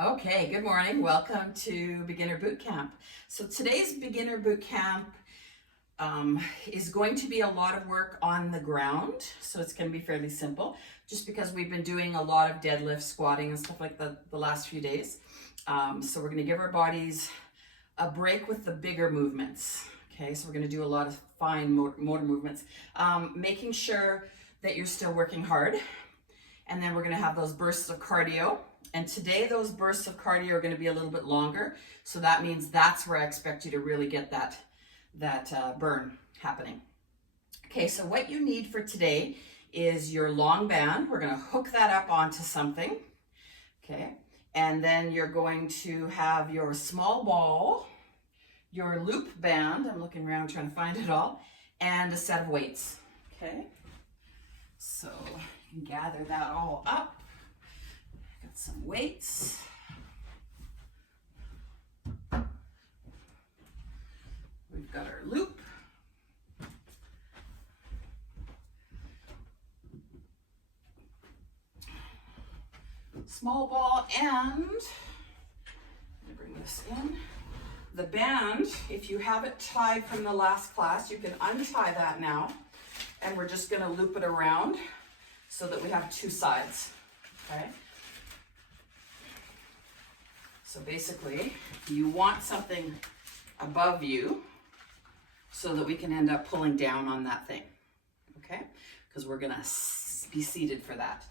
Okay, good morning. Welcome to Beginner Bootcamp. So today's Beginner Bootcamp is going to be a lot of work on the ground. So it's going to be fairly simple just because we've been doing a lot of deadlift, squatting and stuff like that the last few days. So we're going to give our bodies a break with the bigger movements. Okay, so we're going to do a lot of fine motor movements, making sure that you're still working hard. And then we're going to have those bursts of cardio. And today those bursts of cardio are going to be a little bit longer. So that means that's where I expect you to really get that burn happening. Okay, so what you need for today is your long band. We're going to hook that up onto something. Okay, and then you're going to have your small ball, your loop band, I'm looking around trying to find it all, and a set of weights. Okay, so you can gather that all up. Got some weights. We've got our loop. Small ball, and I'm going to bring this in. The band, if you have it tied from the last class, you can untie that now, and we're just going to loop it around so that we have two sides. Okay. So basically, you want something above you so that we can end up pulling down on that thing, okay? Because we're gonna be seated for that.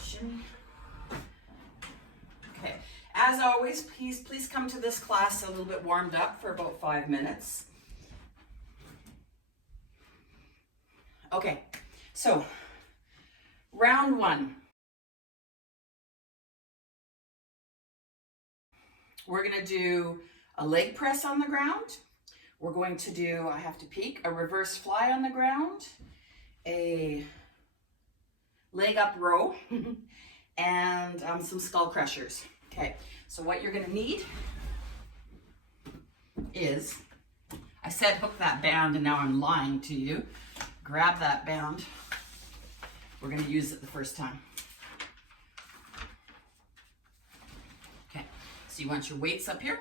Shimmy. Okay, as always, please come to this class a little bit warmed up for about 5 minutes. Okay, so round one. We're going to do a leg press on the ground. We're going to do, I have to peek, a reverse fly on the ground, a leg up row, and some skull crushers. Okay, so what you're going to need is, I said hook that band and now I'm lying to you. Grab that band. We're going to use it the first time. So you want your weights up here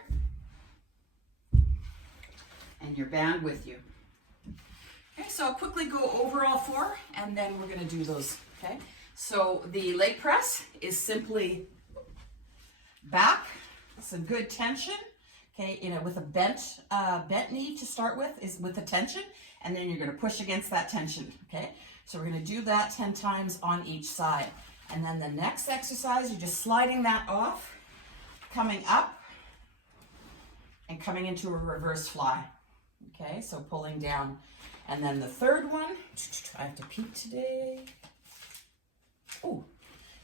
and your band with you. Okay, so I'll quickly go over all four and then we're going to do those. Okay, so the leg press is simply back, some good tension. Okay, with a bent knee to start with, is with a tension, and then you're going to push against that tension. Okay, so we're going to do that 10 times on each side, and then the next exercise, you're just sliding that off, coming up and coming into a reverse fly. Okay, so pulling down. And then the third one, I have to peek today. Oh,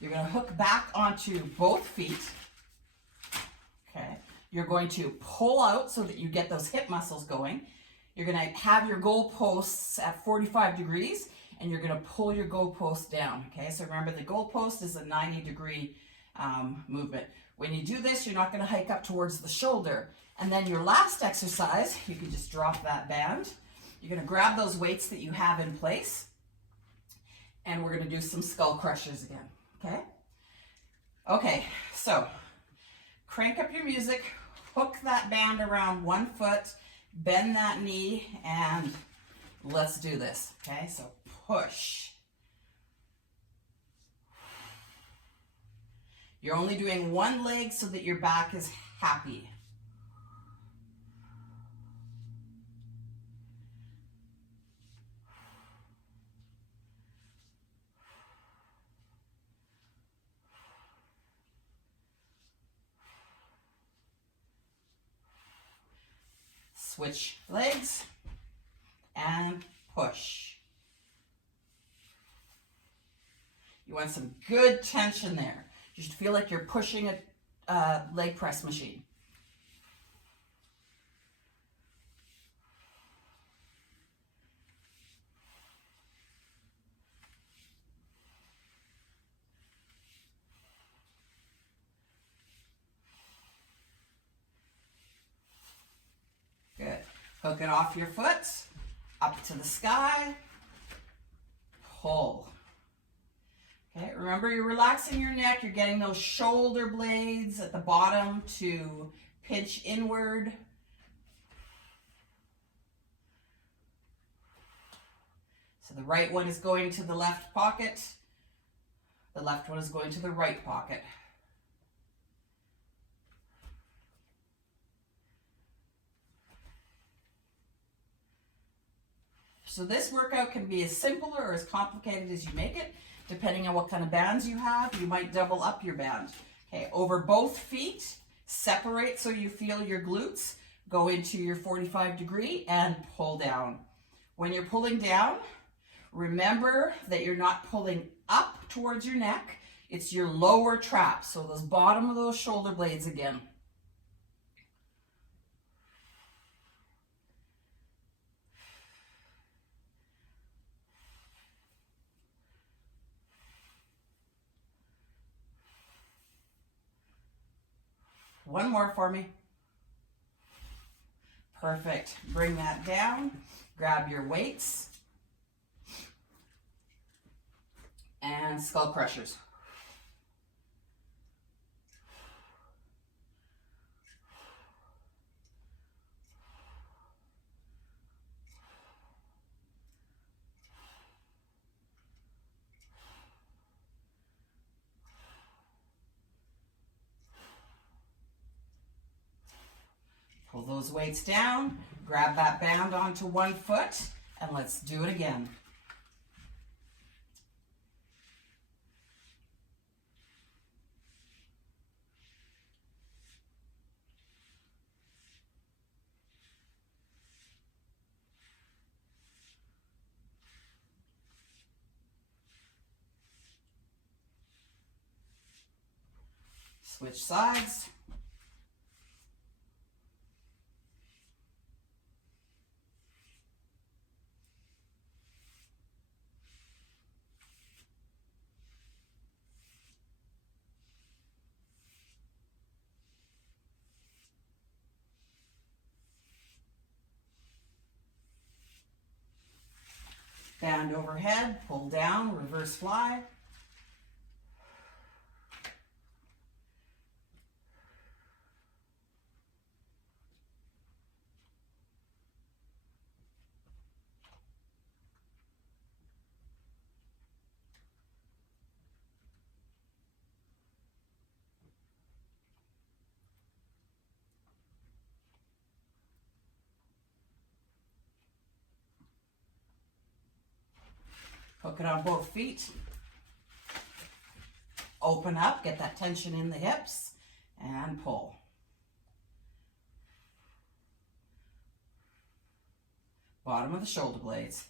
you're going to hook back onto both feet. Okay, you're going to pull out so that you get those hip muscles going. You're going to have your goal posts at 45 degrees and you're going to pull your goal post down. Okay, so remember the goal post is a 90-degree movement. When you do this, you're not going to hike up towards the shoulder. And then your last exercise, you can just drop that band. You're going to grab those weights that you have in place, and we're going to do some skull crushers again, okay? Okay, so crank up your music, hook that band around one foot, bend that knee, and let's do this, okay? So push. You're only doing one leg so that your back is happy. Switch legs and push. You want some good tension there. You should feel like you're pushing a leg press machine. Good. Hook it off your foot, up to the sky, pull. Okay, remember you're relaxing your neck, you're getting those shoulder blades at the bottom to pinch inward. So the right one is going to the left pocket, the left one is going to the right pocket. So this workout can be as simple or as complicated as you make it, depending on what kind of bands you have. You might double up your band. Okay, over both feet, separate so you feel your glutes. Go into your 45-degree and pull down. When you're pulling down, remember that you're not pulling up towards your neck. It's your lower trap, so those bottom of those shoulder blades again. One more for me. Perfect. Bring that down. Grab your weights. And skull crushers. Pull those weights down, grab that band onto one foot, and let's do it again. Switch sides. Band overhead, pull down, reverse fly. Hook it on both feet. Open up, get that tension in the hips, and pull. Bottom of the shoulder blades.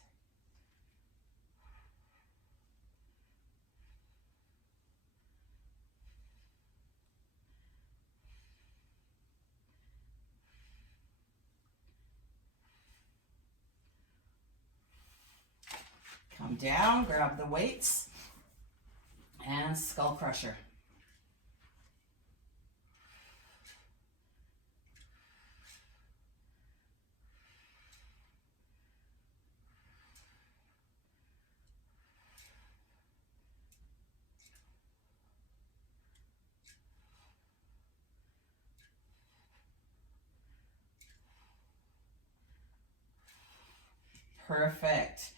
Come down, grab the weights, and skull crusher. Perfect.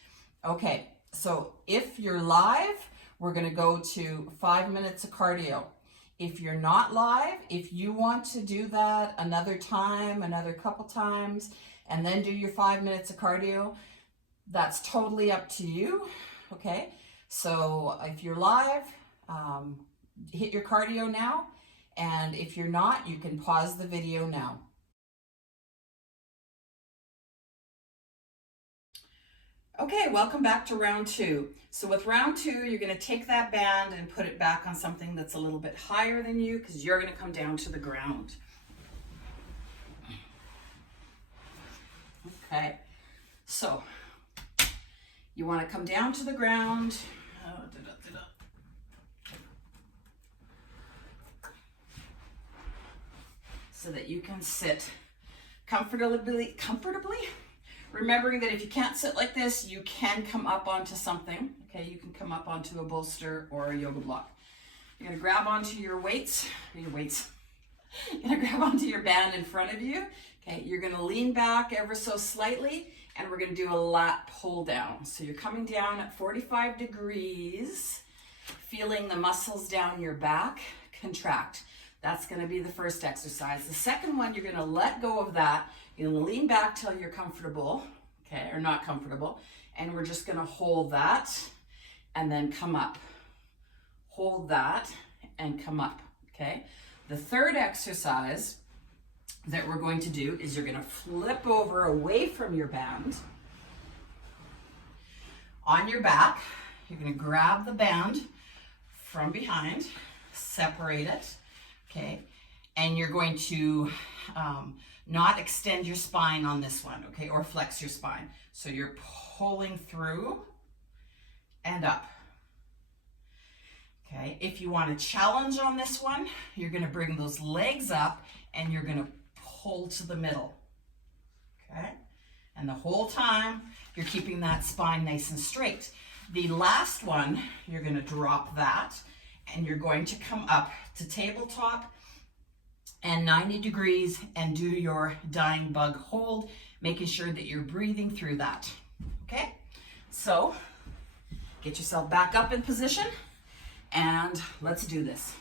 Okay, so if you're live, we're going to go to 5 minutes of cardio. If you're not live, if you want to do that another time, another couple times, and then do your 5 minutes of cardio, that's totally up to you. Okay, so if you're live, hit your cardio now, and if you're not, you can pause the video now. Okay, welcome back to round 2. So with round 2, you're going to take that band and put it back on something that's a little bit higher than you, because you're going to come down to the ground. Okay, so you want to come down to the ground. So that you can sit comfortably. Remembering that if you can't sit like this, you can come up onto something. Okay, you can come up onto a bolster or a yoga block. You're gonna grab onto your weights. You're gonna grab onto your band in front of you. Okay, you're gonna lean back ever so slightly, and we're gonna do a lat pull down. So you're coming down at 45 degrees, feeling the muscles down your back contract. That's gonna be the first exercise. The second one, you're gonna let go of that. You're gonna lean back till you're comfortable, okay, or not comfortable, and we're just gonna hold that and then come up. Hold that and come up, okay? The third exercise that we're going to do is you're gonna flip over away from your band. On your back, you're gonna grab the band from behind, separate it, okay? And you're going to not extend your spine on this one, okay? Or flex your spine. So you're pulling through and up. Okay, if you want a challenge on this one, you're gonna bring those legs up and you're gonna pull to the middle, okay? And the whole time, you're keeping that spine nice and straight. The last one, you're gonna drop that and you're going to come up to tabletop and 90 degrees and do your dying bug hold, making sure that you're breathing through that, okay? So, get yourself back up in position and let's do this.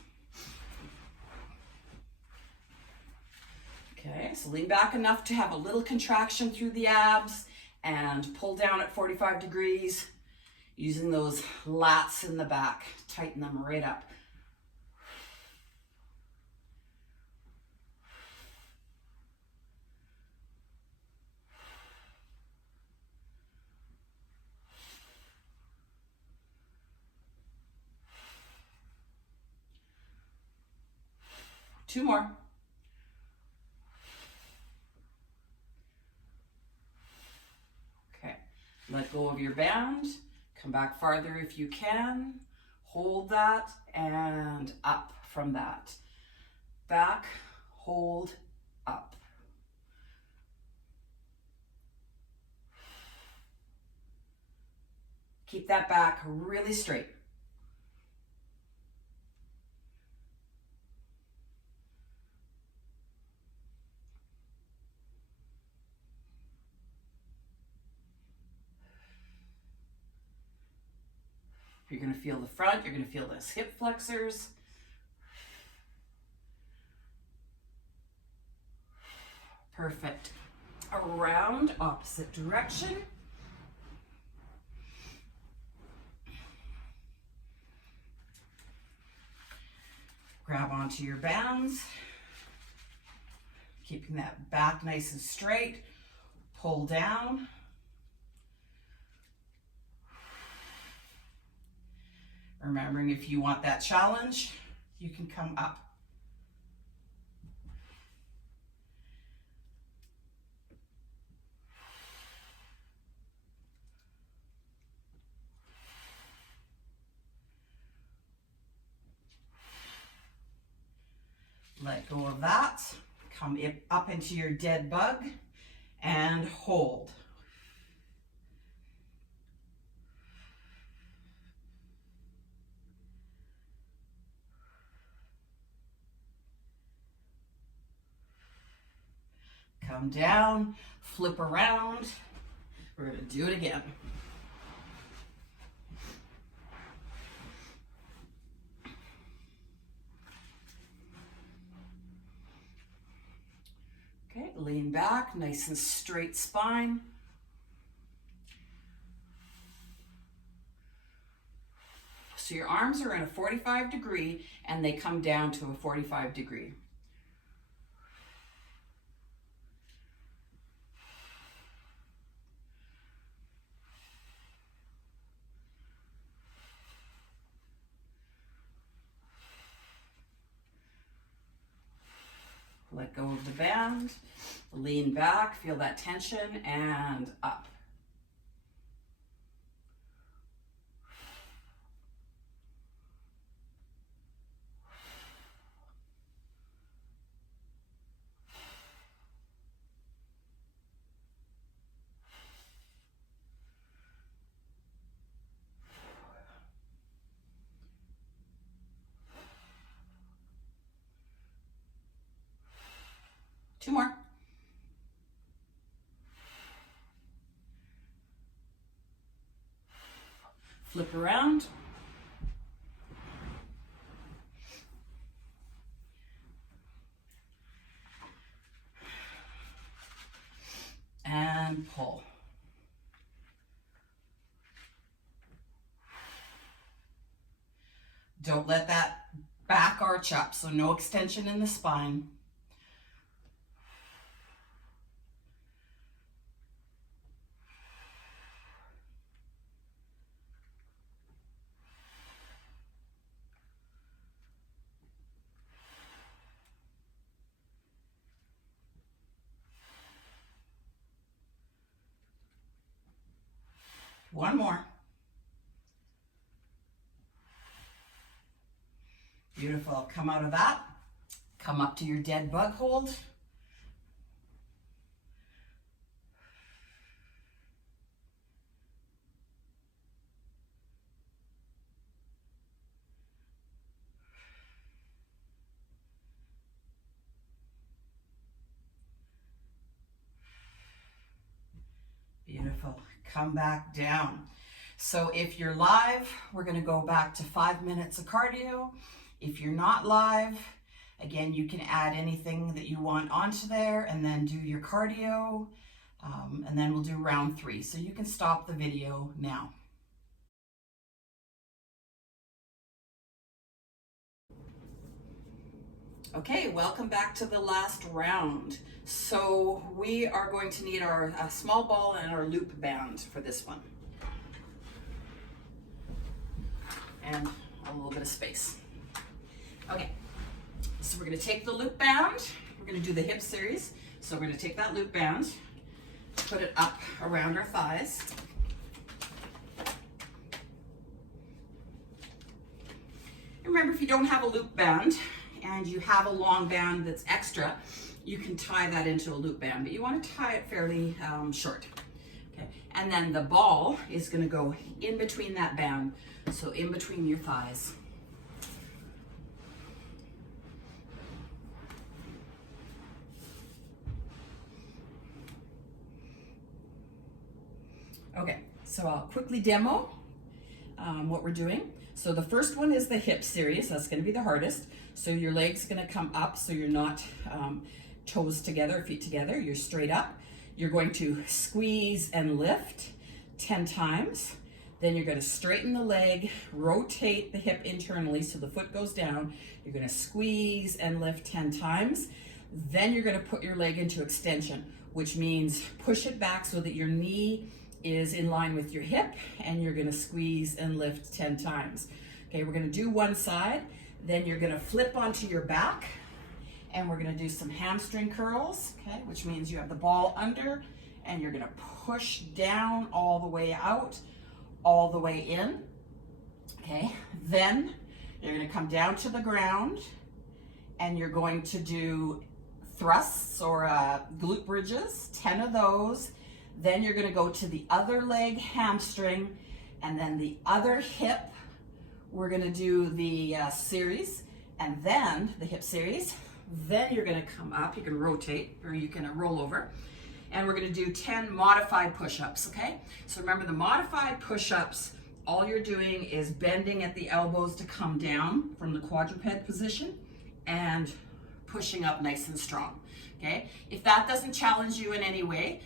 Okay, so lean back enough to have a little contraction through the abs and pull down at 45 degrees using those lats in the back. Tighten them right up. Two more. Okay, let go of your band. Come back farther if you can. Hold that and up from that. Back, hold, up. Keep that back really straight. You're gonna feel the front, you're gonna feel those hip flexors. Perfect. Around, opposite direction. Grab onto your bands, keeping that back nice and straight. Pull down. Remembering if you want that challenge, you can come up. Let go of that. Come up into your dead bug and hold. Come down, flip around. We're going to do it again. Okay, lean back, nice and straight spine. So your arms are in a 45 degree and they come down to a 45 degree. Let go of the band, lean back, feel that tension, and up. 2 more. Flip around. And pull. Don't let that back arch up, so no extension in the spine. One more. Beautiful. Come out of that. Come up to your dead bug hold. Beautiful. Come back down. So if you're live, we're going to go back to 5 minutes of cardio. If you're not live, again, you can add anything that you want onto there and then do your cardio. And then we'll do round 3. So you can stop the video now. Okay, welcome back to the last round. So we are going to need our small ball and our loop band for this one. And a little bit of space. Okay, so we're gonna take the loop band. We're gonna do the hip series. So we're gonna take that loop band, put it up around our thighs. And remember, if you don't have a loop band and you have a long band that's extra, you can tie that into a loop band, but you want to tie it fairly short. Okay, and then the ball is going to go in between that band, so in between your thighs. Okay, so I'll quickly demo what we're doing. So the first one is the hip series. That's going to be the hardest. So your leg's going to come up, so you're not toes together, feet together. You're straight up. You're going to squeeze and lift 10 times. Then you're going to straighten the leg, rotate the hip internally so the foot goes down. You're going to squeeze and lift 10 times. Then you're going to put your leg into extension, which means push it back so that your knee is in line with your hip, and you're going to squeeze and lift 10 times. Okay, we're going to do one side, then you're going to flip onto your back, and we're going to do some hamstring curls, okay, which means you have the ball under, and you're going to push down all the way out, all the way in. Okay, then you're going to come down to the ground, and you're going to do thrusts or glute bridges, 10 of those. Then you're going to go to the other leg hamstring, and then the other hip. We're going to do the series, and then the hip series. Then you're going to come up. You can rotate, or you can roll over, and we're going to do 10 modified push-ups. Okay, so remember, the modified push-ups, all you're doing is bending at the elbows to come down from the quadruped position and pushing up nice and strong. Okay, if that doesn't challenge you in any way,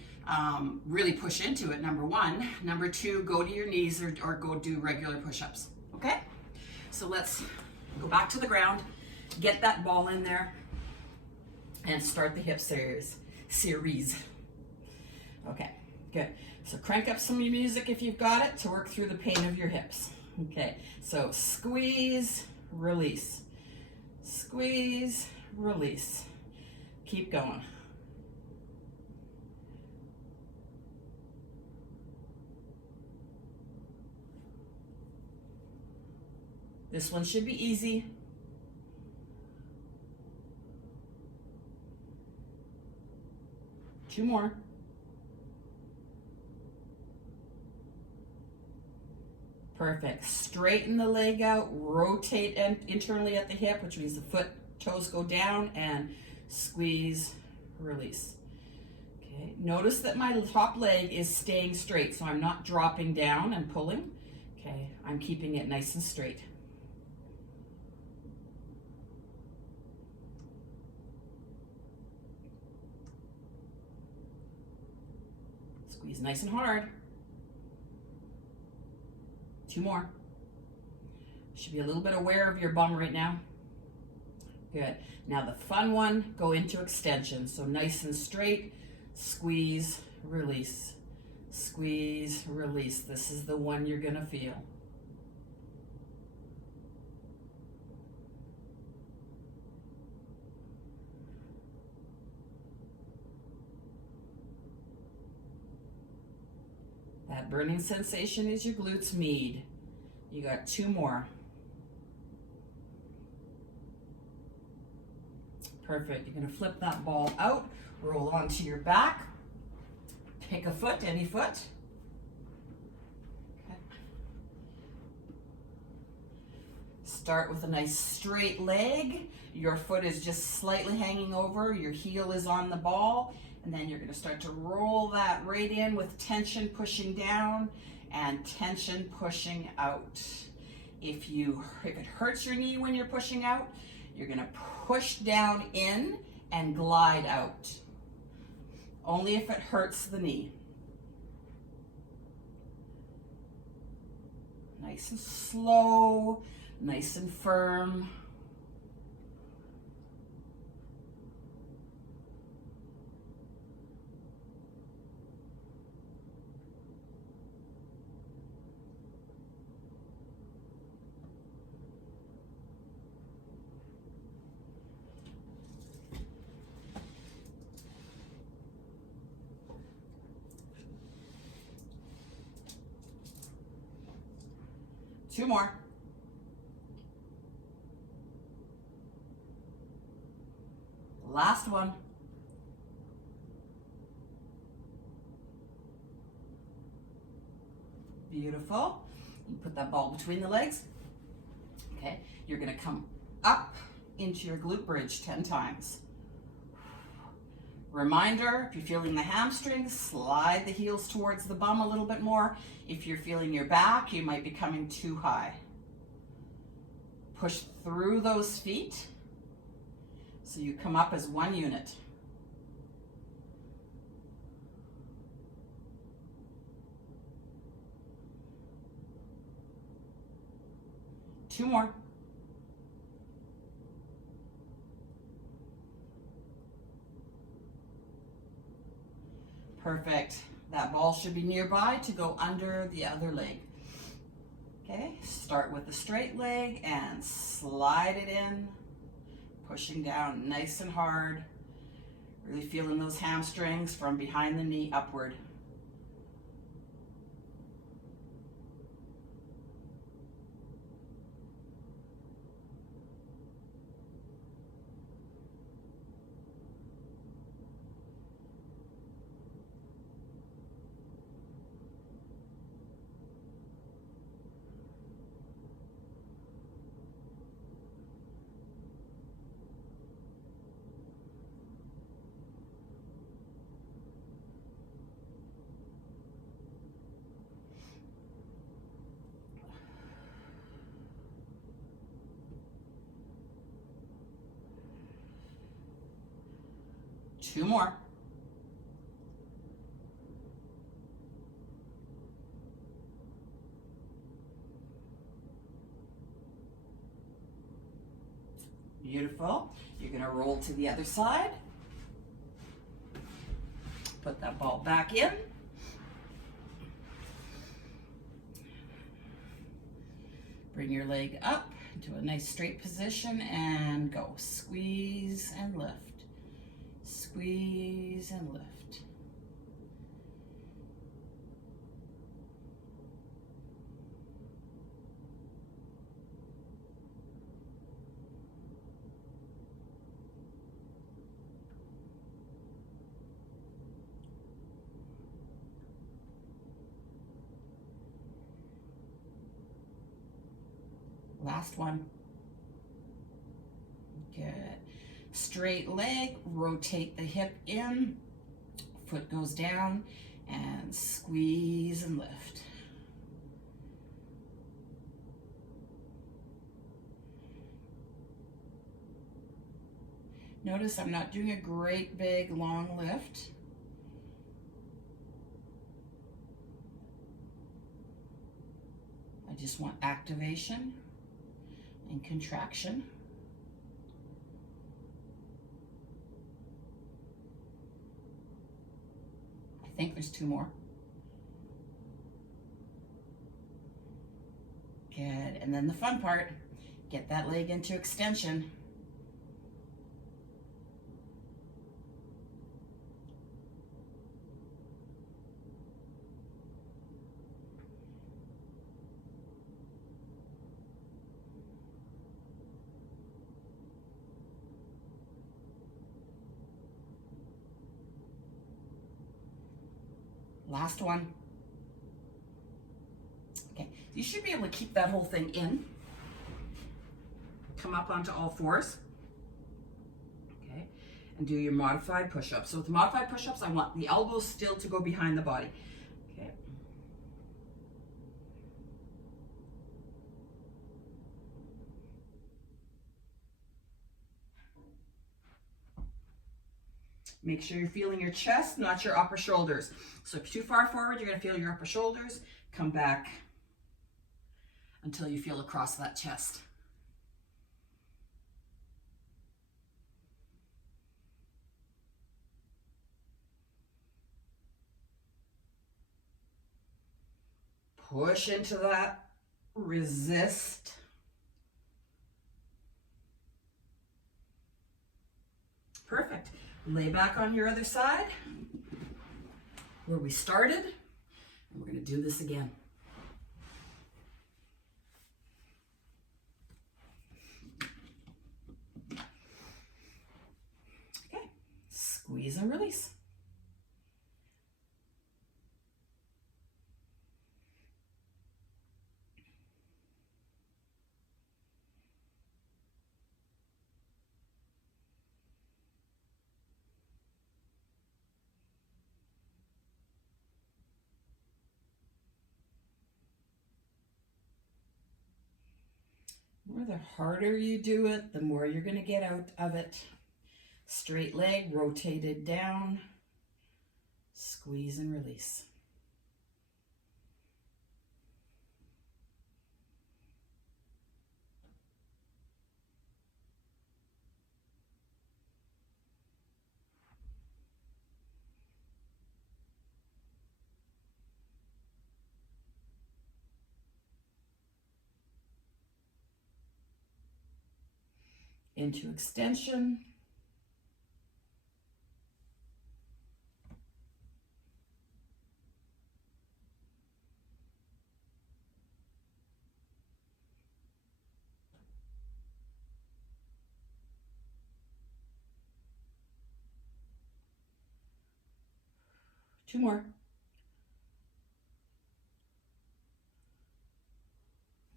really push into it, number one. Number two, go to your knees or go do regular push-ups. Okay, so let's go back to the ground, get that ball in there, and start the hip series. Okay, good. So crank up some music if you've got it to work through the pain of your hips. Okay, so squeeze, release. Squeeze, release. Keep going. This one should be easy. Two more. Perfect. Straighten the leg out, rotate internally at the hip, which means the foot, toes go down, and squeeze, release. Okay, notice that my top leg is staying straight, so I'm not dropping down and pulling. Okay, I'm keeping it nice and straight. Squeeze nice and hard. 2 more. Should be a little bit aware of your bum right now. Good. Now the fun one, go into extension. So nice and straight, squeeze, release. Squeeze, release. This is the one you're gonna feel. That burning sensation is your glutes med. You got 2 more. Perfect. You're going to flip that ball out, roll onto your back, pick a foot, any foot. Okay. Start with a nice straight leg. Your foot is just slightly hanging over, your heel is on the ball, and then you're going to start to roll that right in with tension pushing down and tension pushing out. If it hurts your knee when you're pushing out, you're going to push down in and glide out. Only if it hurts the knee. Nice and slow, nice and firm. Two more. Last one. Beautiful. You put that ball between the legs. Okay, you're going to come up into your glute bridge 10 times. Reminder, if you're feeling the hamstrings, slide the heels towards the bum a little bit more. If you're feeling your back, you might be coming too high. Push through those feet so you come up as one unit. Two more. Perfect. That ball should be nearby to go under the other leg. Okay, start with the straight leg and slide it in, pushing down nice and hard. Really feeling those hamstrings from behind the knee upward. Two more. Beautiful. You're going to roll to the other side. Put that ball back in. Bring your leg up into a nice straight position and go. Squeeze and lift. Squeeze and lift. Last one. Good. straight leg, rotate the hip in, foot goes down, and squeeze and lift. Notice I'm not doing a great big long lift. I just want activation and contraction. I think there's 2 more. Good, and then the fun part, get that leg into extension. Last one. Okay, you should be able to keep that whole thing in. Come up onto all fours. Okay, and do your modified push-ups. So with the modified push-ups, I want the elbows still to go behind the body. Okay. Make sure you're feeling your chest, not your upper shoulders. So if you're too far forward, you're going to feel your upper shoulders. Come back until you feel across that chest. Push into that. Resist. Perfect. Lay back on your other side where we started, and we're going to do this again. Okay, squeeze and release. The harder you do it, the more you're going to get out of it. Straight leg, rotated down, squeeze and release. Into extension. Two more.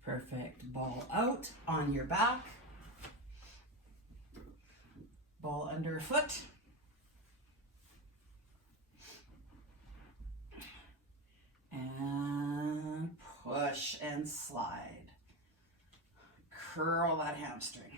Perfect. Ball out on your back. Ball under foot. And push and slide. Curl that hamstring.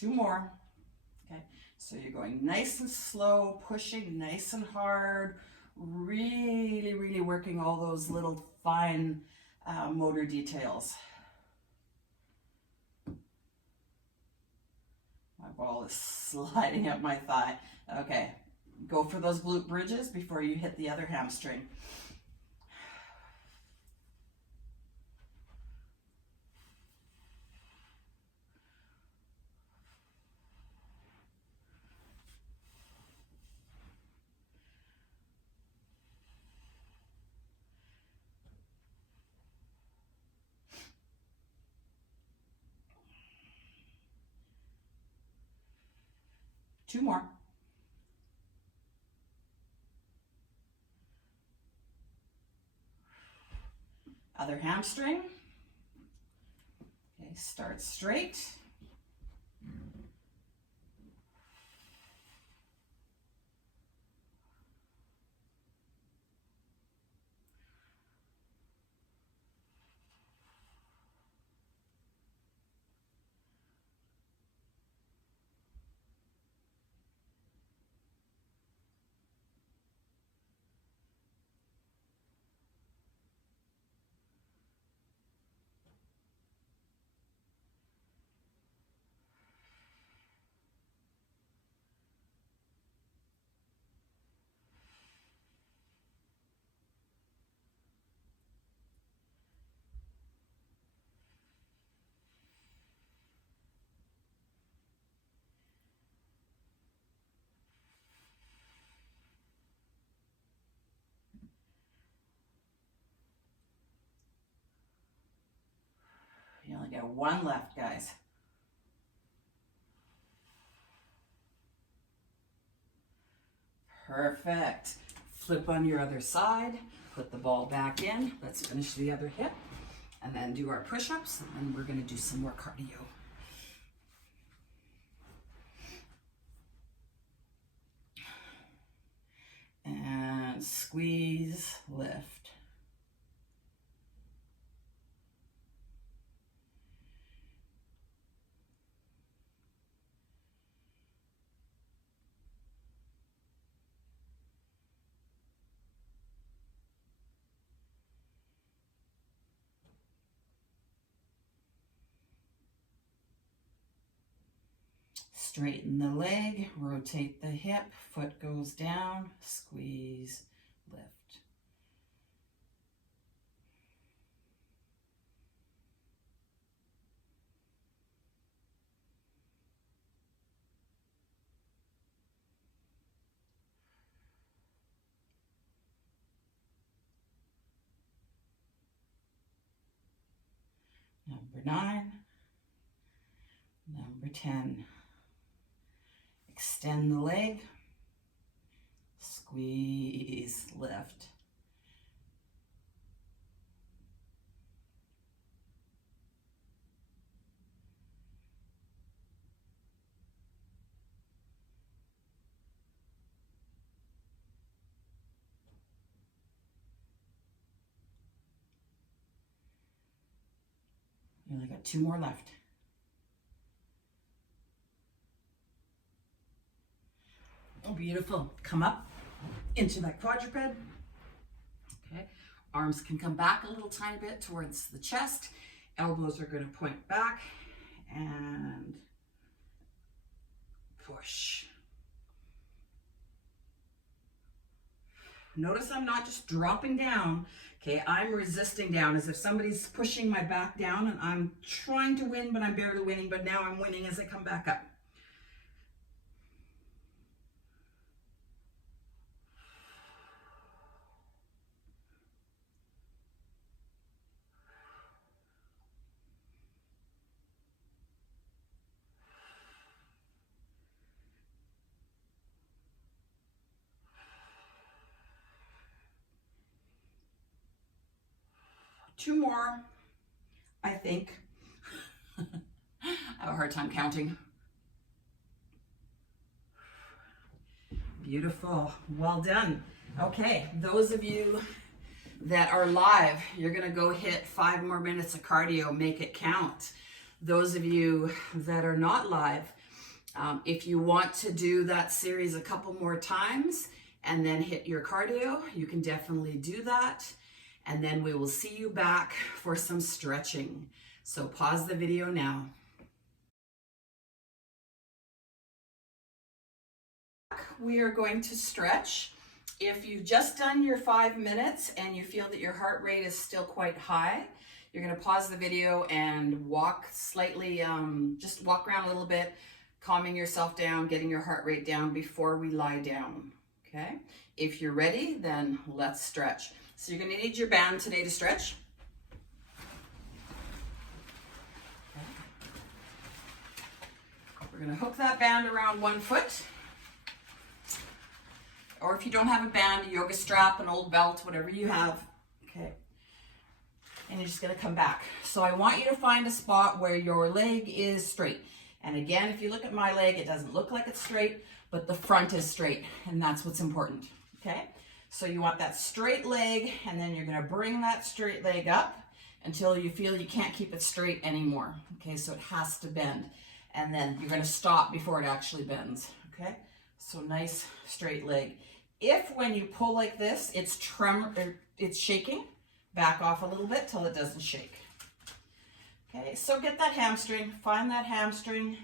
Two more. Okay, so you're going nice and slow, pushing nice and hard, really, really working all those little fine motor details. My ball is sliding up my thigh. Okay, Go for those glute bridges before you hit the other hamstring. Two more. Other hamstring. Okay, start straight. You only got one left, guys. Perfect. Flip on your other side, put the ball back in. Let's finish the other hip and then do our push-ups, and we're gonna do some more cardio. And squeeze, lift. Straighten the leg, rotate the hip, foot goes down, squeeze, lift. Number 9, number 10. Extend the leg, squeeze, lift. You only got 2 more left. Oh, beautiful. Come up into that quadruped. Okay. Arms can come back a little tiny bit towards the chest. Elbows are going to point back and push. Notice I'm not just dropping down. Okay, I'm resisting down as if somebody's pushing my back down, and I'm trying to win, but I'm barely winning, but now I'm winning as I come back up. Two more, I think. I have a hard time counting. Beautiful, well done. Okay, those of you that are live, you're gonna go hit 5 more minutes of cardio, make it count. Those of you that are not live, if you want to do that series a couple more times and then hit your cardio, you can definitely do that. And then we will see you back for some stretching. So pause the video now. we are going to stretch. If you've just done your 5 minutes and you feel that your heart rate is still quite high, you're going to pause the video and walk slightly, just walk around a little bit, calming yourself down, getting your heart rate down before we lie down, okay? If you're ready, then let's stretch. So you're going to need your band today to stretch. Okay. We're going to hook that band around one foot. Or if you don't have a band, a yoga strap, an old belt, whatever you have, okay? And you're just gonna come back. So I want you to find a spot where your leg is straight. And again, if you look at my leg, it doesn't look like it's straight, but the front is straight, and that's what's important, okay? So you want that straight leg, and then you're gonna bring that straight leg up until you feel you can't keep it straight anymore, okay? So it has to bend. And then you're gonna stop before it actually bends, okay? So nice straight leg. If when you pull like this, it's shaking, back off a little bit till it doesn't shake. Okay, so get that hamstring, find that hamstring.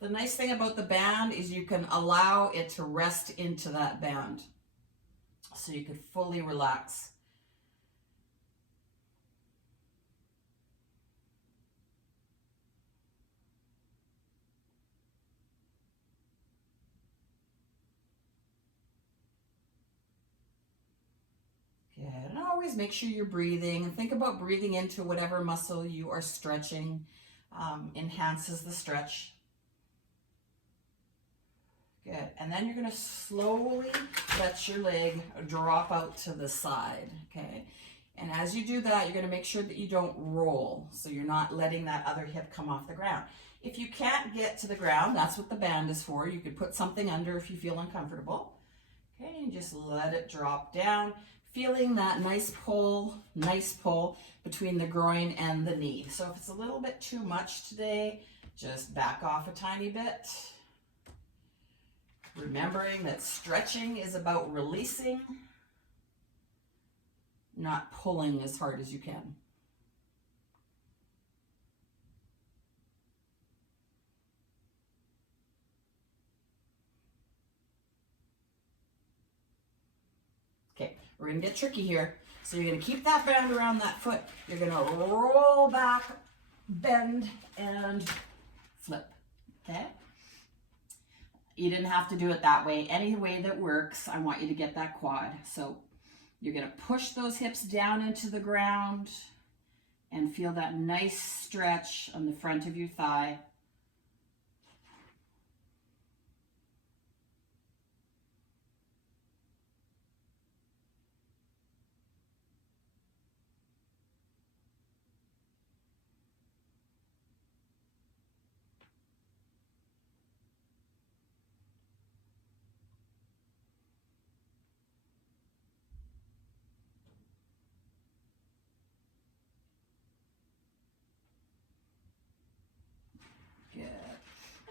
The nice thing about the band is you can allow it to rest into that band so you can fully relax. Good, and always make sure you're breathing and think about breathing into whatever muscle you are stretching, enhances the stretch. Good, and then you're gonna slowly let your leg drop out to the side, okay? And as you do that, you're gonna make sure that you don't roll, so you're not letting that other hip come off the ground. If you can't get to the ground, that's what the band is for. You could put something under if you feel uncomfortable. Okay, and just let it drop down, feeling that nice pull between the groin and the knee. So if it's a little bit too much today, just back off a tiny bit. Remembering that stretching is about releasing, not pulling as hard as you can. Okay, we're gonna get tricky here. So you're gonna keep that band around that foot. You're gonna roll back, bend, and flip, okay? You didn't have to do it that way. Any way that works, I want you to get that quad. So you're gonna push those hips down into the ground and feel that nice stretch on the front of your thigh. Good.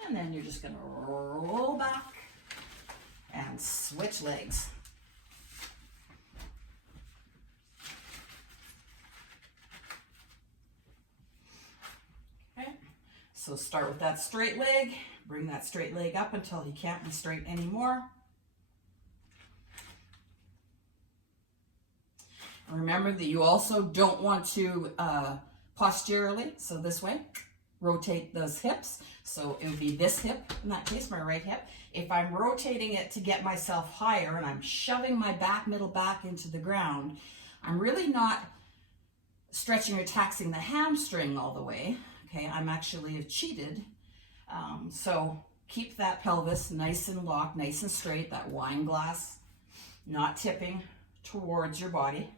And then you're just gonna roll back and switch legs. Okay, so start with that straight leg, bring that straight leg up until you can't be straight anymore. And remember that you also don't want to posturally, so this way, rotate those hips. So it would be this hip, in that case, my right hip. If I'm rotating it to get myself higher and I'm shoving my middle back into the ground, I'm really not stretching or taxing the hamstring all the way. Okay, I'm actually cheated. So keep that pelvis nice and locked, nice and straight, that wine glass, not tipping towards your body.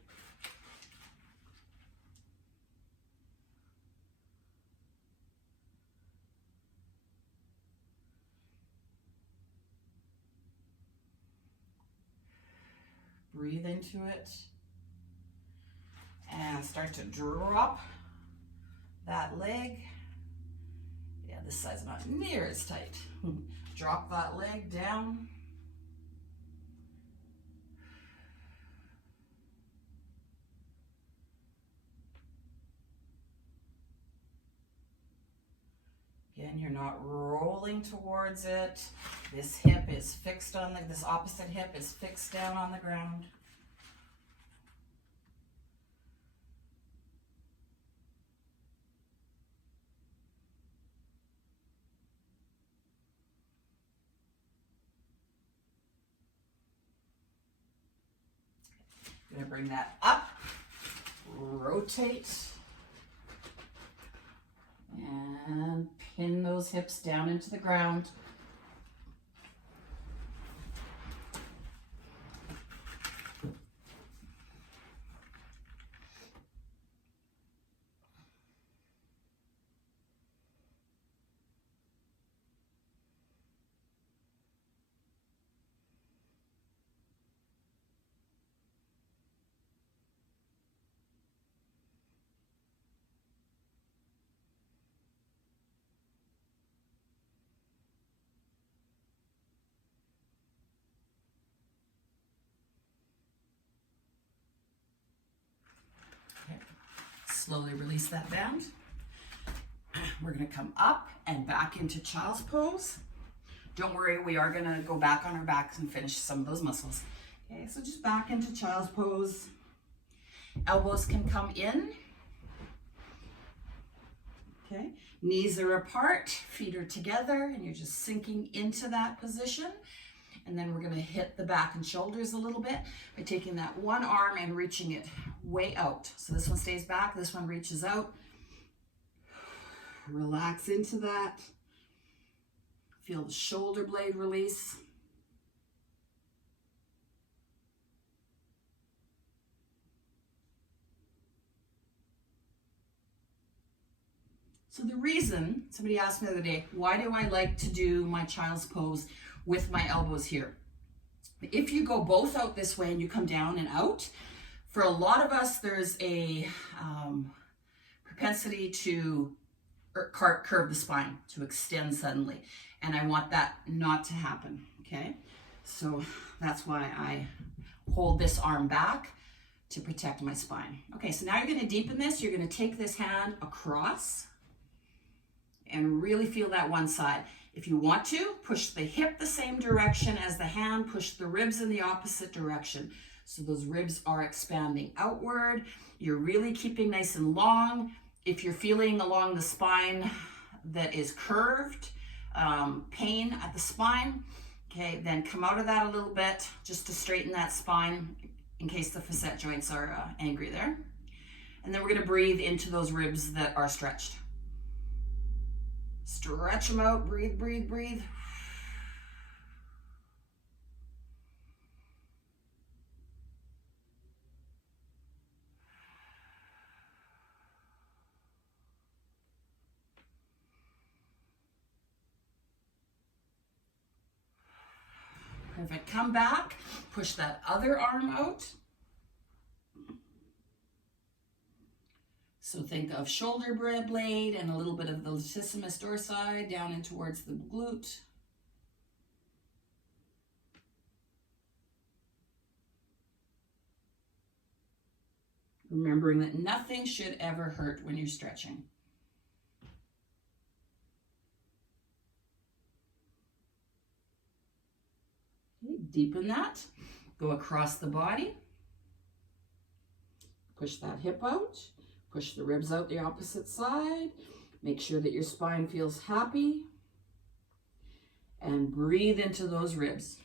Breathe into it and start to drop that leg. Yeah, this side's not near as tight. Drop that leg down. Again, and you're not rolling towards it. This hip is fixed on this opposite hip is fixed down on the ground. I'm gonna bring that up, rotate, and pin those hips down into the ground. Slowly release that band. We're gonna come up and back into child's pose. Don't worry, we are gonna go back on our backs and finish some of those muscles. Okay, so just back into child's pose. Elbows can come in. Okay, knees are apart, feet are together, and you're just sinking into that position. And then we're gonna hit the back and shoulders a little bit by taking that one arm and reaching it way out. So this one stays back, this one reaches out. Relax into that. Feel the shoulder blade release. So the reason, somebody asked me the other day, why do I like to do my child's pose with my elbows here? If you go both out this way and you come down and out, for a lot of us, there's a propensity to curve the spine, to extend suddenly. And I want that not to happen, okay? So that's why I hold this arm back to protect my spine. Okay, so now you're gonna deepen this. You're gonna take this hand across and really feel that one side. If you want to, push the hip the same direction as the hand, push the ribs in the opposite direction. So those ribs are expanding outward. You're really keeping nice and long. If you're feeling along the spine that is curved, pain at the spine, okay, then come out of that a little bit just to straighten that spine in case the facet joints are angry there. And then we're gonna breathe into those ribs that are stretched. Stretch them out, breathe, breathe, breathe. Perfect, come back, push that other arm out. So think of shoulder blade and a little bit of the latissimus dorsi down in towards the glute. Remembering that nothing should ever hurt when you're stretching. Okay, deepen that, go across the body. Push that hip out. Push the ribs out the opposite side. Make sure that your spine feels happy. And breathe into those ribs.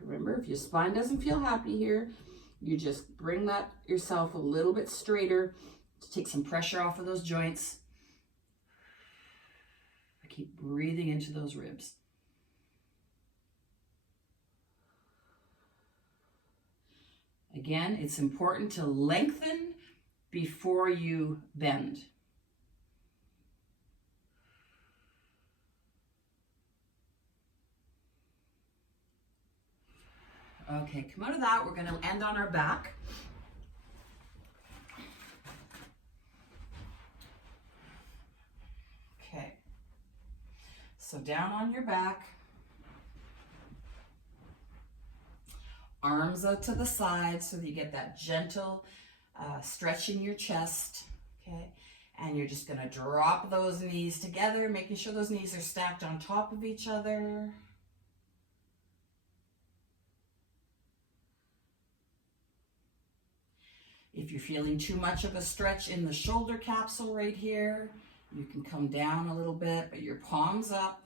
Remember, if your spine doesn't feel happy here, you just bring that yourself a little bit straighter to take some pressure off of those joints. Keep breathing into those ribs. Again, it's important to lengthen before you bend. Okay, come out of that. We're going to end on our back. Okay. So down on your back. Arms out to the side so that you get that gentle stretching your chest. okay? And you're just gonna drop those knees together, making sure those knees are stacked on top of each other. If you're feeling too much of a stretch in the shoulder capsule right here, you can come down a little bit, but your palms up.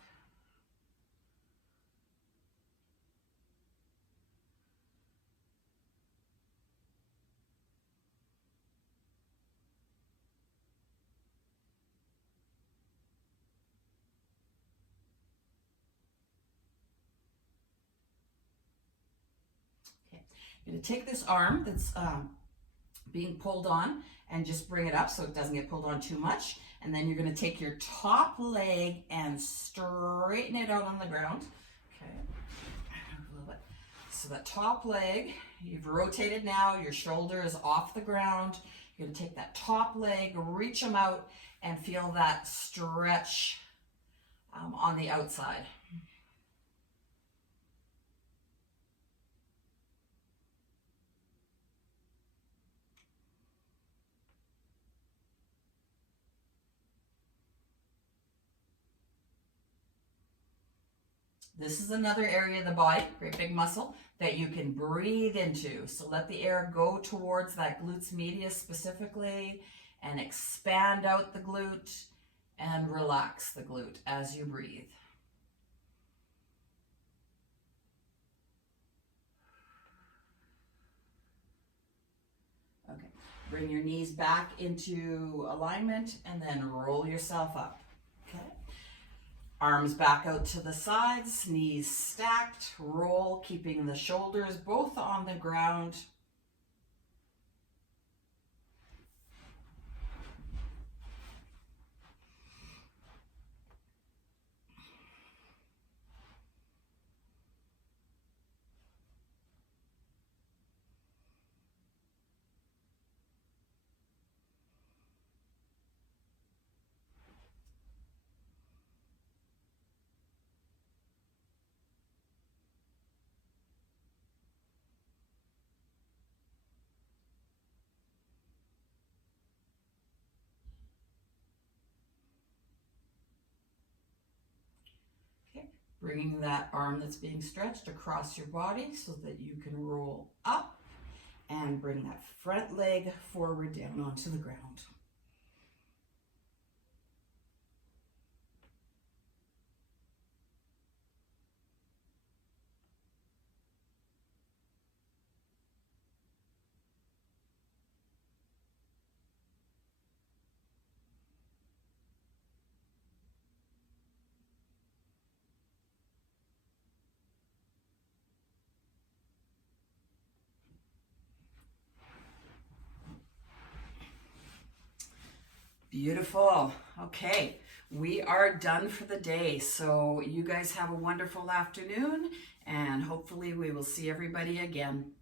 Okay, you're gonna take this arm that's being pulled on and just bring it up so it doesn't get pulled on too much. And then you're going to take your top leg and straighten it out on the ground. Okay, a little bit. So that top leg, you've rotated now, your shoulder is off the ground. You're going to take that top leg, reach them out, and feel that stretch on the outside. This is another area of the body, great big muscle, that you can breathe into. So let the air go towards that glutes medius specifically and expand out the glute and relax the glute as you breathe. Okay, bring your knees back into alignment and then roll yourself up. Okay. Arms back out to the sides, knees stacked, roll, keeping the shoulders both on the ground. Bringing that arm that's being stretched across your body so that you can roll up and bring that front leg forward down onto the ground. Beautiful. Okay, we are done for the day. So you guys have a wonderful afternoon and hopefully we will see everybody again.